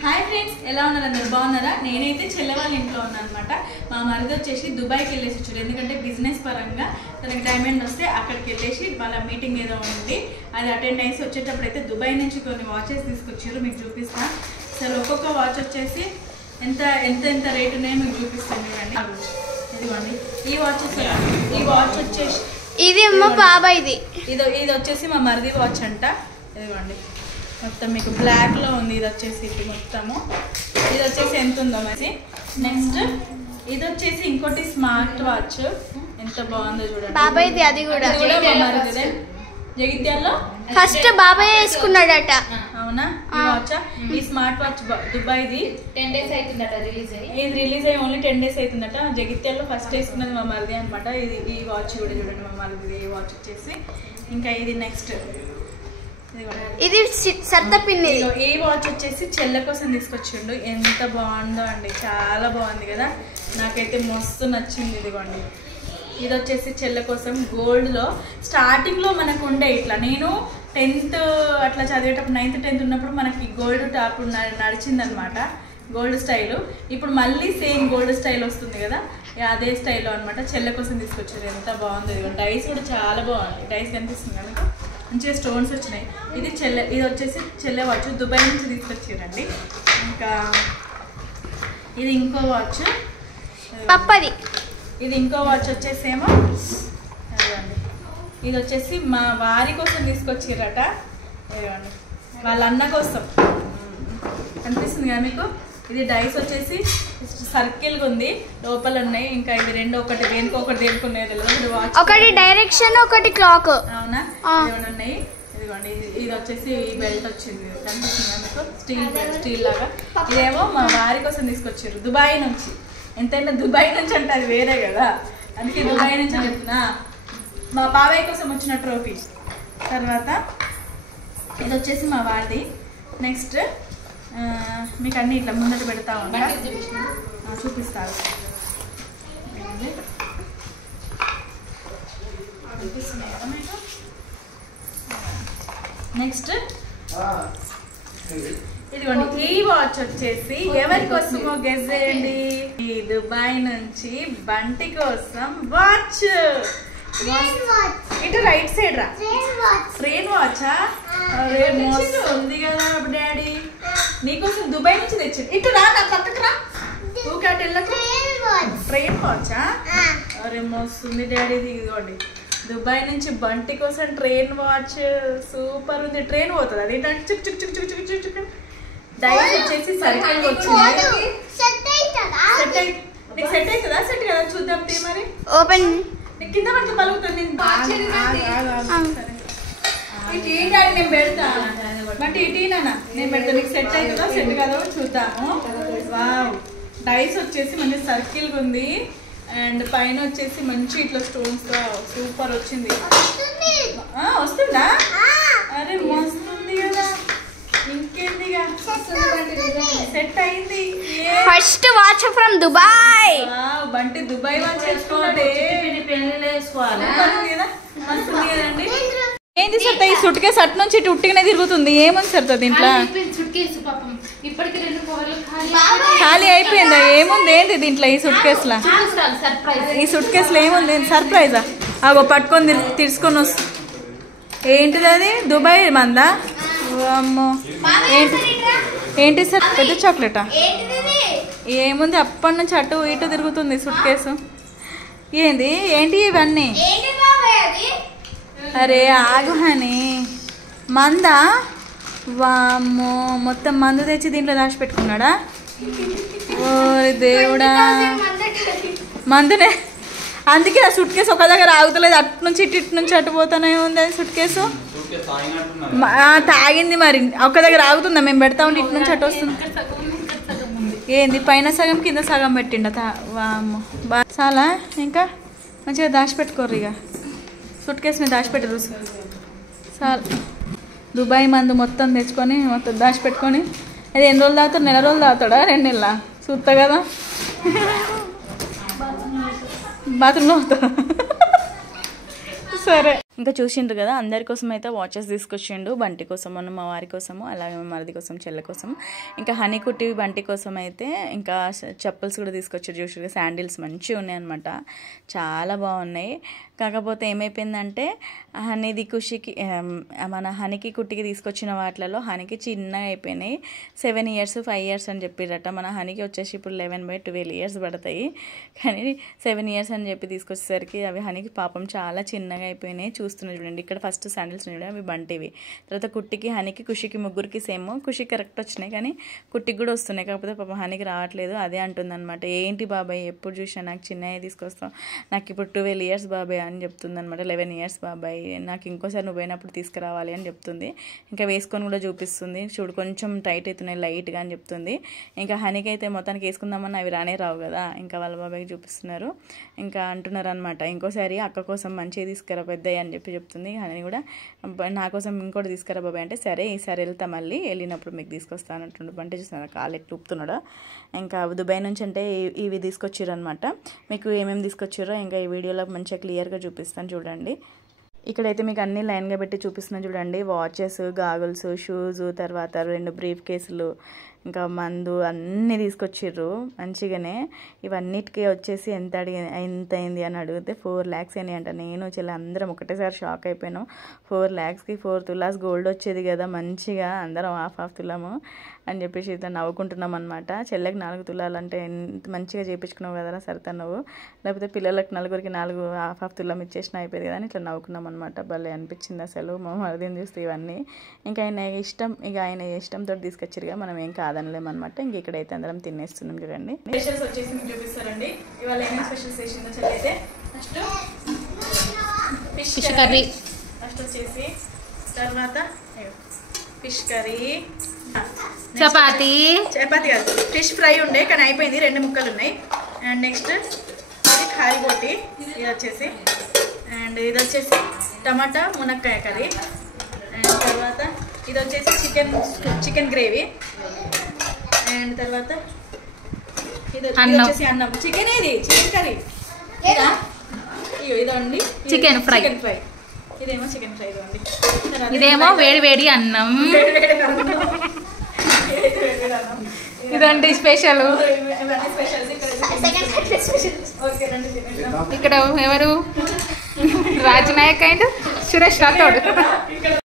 Hi friends, ఎలా ఉన్నారు? అందరు బాగున్నారా? నేనైతే చెల్లెవాళ్ళ ఇంట్లో ఉన్నాను అనమాట. మా మరిది వచ్చేసి దుబాయ్కి వెళ్ళేసి వచ్చాడు. ఎందుకంటే బిజినెస్ పరంగా తనకి డైమండ్ వస్తే అక్కడికి వెళ్ళేసి వాళ్ళ మీటింగ్ ఏదో ఉంది, అది అటెండ్ అయ్యి వచ్చేటప్పుడు అయితే దుబాయ్ నుంచి కొన్ని వాచెస్ తీసుకొచ్చారు. మీకు చూపిస్తా. అసలు ఒక్కొక్క వాచ్ వచ్చేసి ఎంత ఎంత ఎంత రేట్ ఉన్నాయో మీకు చూపిస్తాను చూడండి. ఇదిగోండి ఈ వాచ్ వచ్చేసి ఇది మా బాబాయ్ది. ఇది వచ్చేసి మా మరిది వాచ్ అంట. ఇదిగోండి మొత్తం మీకు బ్లాక్ లో ఉంది. ఇది వచ్చేసి ఇది మొత్తము ఇది వచ్చేసి ఎంత ఉందో మరి. నెక్స్ట్ ఇది వచ్చేసి ఇంకోటి స్మార్ట్ వాచ్, ఎంత బాగుందో చూడండి. బాబాయ్ది అది కూడా జగిత్యాల్లో ఫస్ట్ బాబాయ్ వేసుకున్నాడట. అవునా? ఈ వాచ్, ఈ స్మార్ట్ వాచ్ దుబాయ్ది 10 days అవుతుందట రిలీజ్ అయ్యి. ఇది రిలీజ్ అయ్యి ఓన్లీ 10 days అవుతుందట. జగిత్యాల్లో ఫస్ట్ వేసుకున్నది మా మరిది అనమాట. ఇది ఈ వాచ్ కూడా చూడండి మా మరిది. ఈ వాచ్ వచ్చేసి ఇంకా ఇది నెక్స్ట్ ఇది సత్త పిన్ని. ఈ వాచ్ వచ్చేసి చెల్లె కోసం తీసుకొచ్చిండు. ఎంత బాగుందో అండి, చాలా బాగుంది కదా, నాకైతే మస్తు నచ్చింది. ఇదిగోండి ఇది వచ్చేసి చెల్లె కోసం గోల్డ్ లో. స్టార్టింగ్ లో మనకు ఉండే ఇట్లా, నేను 10th అట్లా చదివేటప్పుడు 9th 10th ఉన్నప్పుడు మనకి గోల్డ్ టాప్ నడిచింది అనమాట, గోల్డ్ స్టైల్. ఇప్పుడు మళ్ళీ సేమ్ గోల్డ్ స్టైల్ వస్తుంది కదా, అదే స్టైల్లో అనమాట. చెల్లె కోసం తీసుకొచ్చారు. ఎంత బాగుంది. ఇదిగోండి డైస్ కూడా చాలా బాగుంది. డైస్ కనిపిస్తుంది కదా, మంచిగా స్టోన్స్ వచ్చినాయి. ఇది వచ్చేసి చెల్లె వాచ్ దుబాయ్ నుంచి తీసుకొచ్చారండి. ఇంకా ఇది ఇంకో వాచ్ పప్పది. ఇది ఇంకో వాచ్ వచ్చేసేమో ఇదిగోండి, ఇది వచ్చేసి మా వారి కోసం తీసుకొచ్చిరట. ఇదిగోండి వాళ్ళ అన్న కోసం. కనిపిస్తుంది కదా మీకు. ఇది డైస్ వచ్చేసి సర్కిల్గా ఉంది, లోపల ఉన్నాయి. ఇంకా ఇవి రెండు, ఒకటి దేనికి ఒకటి దేనికి ఉన్నాయి తెలియదు. వాచ్ ఒకటి డైరెక్షన్, ఒకటి క్లాక్. అవునా? ఇవన్నీ ఉన్నాయి. ఇదిగోండి ఇది వచ్చేసి ఈ బెల్ట్ వచ్చింది, కనిపిస్తుంది మీకు, స్టీల్ లాగా. ఇదేమో మా వారి కోసం తీసుకొచ్చారు దుబాయ్ నుంచి. ఎంతైనా దుబాయ్ నుంచి అంటే అది వేరే కదా, అందుకే దుబాయ్ నుంచి చెప్తున్నా. మా బాబాయ్ కోసం వచ్చిన ట్రోఫీ. తర్వాత ఇది వచ్చేసి మా వారిది. నెక్స్ట్ మీకు అన్ని ఇట్లా ముందట పెడతా ఉంటా, చూపిస్తారు. నెక్స్ట్ ఇదిగోండి ఈ వాచ్ వచ్చేసి ఎవరి కోసమో గెస్ చేయండి. ఈ దుబాయ్ నుంచి బంటి కోసం వాచ్. ఇటు రైట్ సైడ్ రా. ట్రైన్ వాచా? అరే మస్తు ఉంది కదా డాడీ, నీకోసం దుబాయ్ నుంచి తెచ్చింది. ఇటు రా, నా పక్కకు రా. ట్రైన్ వాచా? అరే మస్తుంది డాడీ. ఇదిగోండి దుబాయ్ నుంచి బంటి కోసం ట్రైన్ వాచ్, సూపర్ ఉంది. ట్రైన్ పోతుంది అది చుక్ చుక్ చుక్ చుక్ చుక్ చుక్ చుక్. డైస్ వచ్చేసి సర్కిల్ వచ్చింది. నీకు సెట్ అవుతుందా? సెట్ కదా, చూద్దాం మరి. ఓపెన్ కింద మంచి పలుకుతుంది. నేను పెడతా అంటే ఇటీనా నేను పెడతా. నీకు సెట్ అవుతుందో సెట్ కాదో చూద్దాము. వావ్, డైస్ వచ్చేసి మంచి సర్కిల్గా ఉంది. అండ్ పైన వచ్చేసి మంచి ఇట్లా స్టోన్స్ తో సూపర్ వచ్చింది. వస్తుందా? అరే మస్తుంది కదా, ఇంకేందిగా సెట్ అయింది. First watch from Dubai. Bunty Dubai watch చేసుకోవాలి. కదండి. ఏంది సార్ ఈ సుట్ కేసు అటు నుంచి ఇటు ఉట్టిగానే తిరుగుతుంది, ఏముంది సార్ దీంట్లో? ఖాళీ అయిపోయిందా? ఏముంది ఏంది దీంట్లో ఈ సుట్ కేసులో? ఈ సుట్ కేసులో ఏముంది? సర్ప్రైజా? అగో పట్టుకొని తీసుకొని వస్తా. ఏంటిది అది? దుబాయ్ మందా? అమ్మో, ఏంటి సార్? పెద్ద చాక్లెటా? ఏముంది అప్పటి నుంచి అటు ఇటు తిరుగుతుంది సుట్ కేసు. ఏంది ఏంటి ఇవన్నీ? అరే ఆగు హని, మందా? వామ్మో, మొత్తం మందు తెచ్చి దీంట్లో దాచిపెట్టుకున్నాడా? ఓ దేవుడా, మందునే. అందుకే ఆ సుట్ కేసు ఒక దగ్గర ఆగుతలేదు, అటు నుంచి ఇటు నుంచి అటు పోతానే ఉంది అది సుట్ కేసు. తాగింది మరి, ఒక దగ్గర ఆగుతుందా? మేము పెడతా ఉంటే ఇటు నుంచి అటు వస్తుంది. ఏంది పైన సగం కింద సగం పెట్టిండ? వామ్మో, చాలా ఇంకా మంచిగా దాచిపెట్టుకోర్రు. ఇక సుట్ కేసు మీద దాచిపెట్టరు చాలు. దుబాయ్ మందు మొత్తం తెచ్చుకొని మొత్తం దాచిపెట్టుకొని, అది ఎన్ని రోజులు తాగుతాడు? నెల రోజులు తాగుతాడా? 2 నెలల చూస్తా కదా, బాత్రూంలో అవుతాడు. సరే ఇంకా చూసిండ్రు కదా, అందరి కోసం అయితే వాచెస్ తీసుకొచ్చిండు. బంటి కోసం, మా వారి కోసము, అలాగే మా మరిది కోసం, చెల్లె కోసం. ఇంకా హనీ కుట్టి బంటి కోసం అయితే ఇంకా చెప్పల్స్ కూడా తీసుకొచ్చారు. చూసి శాండిల్స్ మంచిగా ఉన్నాయి అనమాట, చాలా బాగున్నాయి. కాకపోతే ఏమైపోయిందంటే హనీది ఖుషికి, మన హనీకి కుట్టికి తీసుకొచ్చిన వాటిలలో హనీకి చిన్నగా అయిపోయినాయి. 7 years 5 years అని చెప్పిరట. మన హనీకి వచ్చేసి ఇప్పుడు 11/12 years పడతాయి. కానీ 7 years అని చెప్పి తీసుకొచ్చేసరికి అవి హనీకి పాపం చాలా చిన్నగా అయిపోయినాయి. చూస్తున్నారు చూడండి, ఇక్కడ ఫస్ట్ శాండిల్స్ చూడండి, అవి బంటివి. తర్వాత కుట్టికి, హనీకి, ఖుషికి ముగ్గురికి సేమ్. ఖుషికి కరెక్ట్ వచ్చినాయి కానీ కుట్టికి కూడా వస్తున్నాయి. కాకపోతే పాపం హనీకి రావట్లేదు. అదే అంటుంది అనమాట, ఏంటి బాబాయ్ ఎప్పుడు చూసినా నాకు చిన్నవి తీసుకొస్తాం, నాకు ఇప్పుడు 12 years బాబాయ్ అని చెప్తుంది అనమాట. 11 years బాబాయ్, నాకు ఇంకోసారి నువ్వు పోయినప్పుడు తీసుకురావాలి అని చెప్తుంది. ఇంకా వేసుకొని కూడా చూపిస్తుంది, చూడు కొంచెం టైట్ అవుతున్నాయి లైట్గా అని చెప్తుంది. ఇంకా హనీకి అయితే మొత్తానికి వేసుకుందామని అవి రానే రావు కదా, ఇంకా వాళ్ళ బాబాయ్కి చూపిస్తున్నారు. ఇంకా అంటున్నారు అనమాట, ఇంకోసారి అక్క కోసం మంచిగా తీసుకురా పెద్దయ్య అని చెప్తుంది. హనీ కూడా నా కోసం ఇంకోటి తీసుకురా బాబాయ్ అంటే, సరే ఈసారి వెళ్తా, మళ్ళీ వెళ్ళినప్పుడు మీకు తీసుకొస్తాను అంటుండు. బంటి చూస్తున్నారు కాలు ఎట్లు ఊపుతున్నాడో. ఇంకా దుబాయ్ నుంచి అంటే ఇవి తీసుకొచ్చారు అనమాట. మీకు ఏమేమి తీసుకొచ్చారో ఇంకా ఈ వీడియోలో మంచిగా క్లియర్గా చూపిస్తాను చూడండి. ఇక్కడైతే మీకు అన్ని లైన్గా పెట్టి చూపిస్తున్నాను చూడండి. వాచెస్, గాగుల్స్, షూస్, తర్వాత 2 బ్రీఫ్ కేసులు, ఇంకా మందు అన్నీ తీసుకొచ్చిర్రు మంచిగానే. ఇవన్నిటికీ వచ్చేసి ఎంత అయింది అని అడిగితే 4 lakhs అని అంట. నేను చెల్లి అందరం ఒకటేసారి షాక్ అయిపోయాను. 4 lakhsకి 4 తులాస్ గోల్డ్ వచ్చేది కదా మంచిగా, అందరం హాఫ్ తులము అని చెప్పేసి ఇట్లా నవ్వుకుంటున్నాం అనమాట. చెల్లెకి 4 తులాలు అంటే ఎంత మంచిగా చేయించుకున్నావు కదరా సరితా నువ్వు, లేకపోతే పిల్లలకి నలుగురికి 4 హాఫ్ తులం ఇచ్చేసిన అయిపోయింది కదా అని ఇట్లా నవ్వుకున్నాం అనమాట. భలే అనిపించింది అసలు మా మరిదిని చూస్తే ఇవన్నీ. ఇంకా ఆయన ఇష్టంతో తీసుకొచ్చిరుగా, మనం ఏం కాదనలేమన్నమాట. ఇంక ఇక్కడైతే అందరం తినేస్తున్నాం చూడండి. స్పెషల్స్ వచ్చేసి మీకు చూపిస్తారండి ఇవాళ ఏమేమి స్పెషల్స్ చేసిందో చెల్లైతే. ఫస్ట్ ఫిష్ కర్రీ, ఫస్ట్ వచ్చేసి తర్వాత ఫిష్ కర్రీ, చపాతి కాదు ఫిష్ ఫ్రై ఉండే కానీ అయిపోయింది, 2 ముక్కలు ఉన్నాయి. అండ్ నెక్స్ట్ ఇది ఖారీ బోటి, ఇది వచ్చేసి. అండ్ ఇది వచ్చేసి టమాటా మునక్కాయ కర్రీ. అండ్ తర్వాత ఇది వచ్చేసి చికెన్ గ్రేవీ. అండ్ తర్వాత ఇది వచ్చేసి అన్నం. చికెన్ కర్రీ, ఇదండి చికెన్ ఫ్రై. ఇదేమో చికెన్ ఫ్రై, ఇదేమో వేడి అన్నం. ఇదండి స్పెషల్. ఇక్కడ ఎవరు రాజనాయక్ అండ్ సురేష్ రాథోడ్.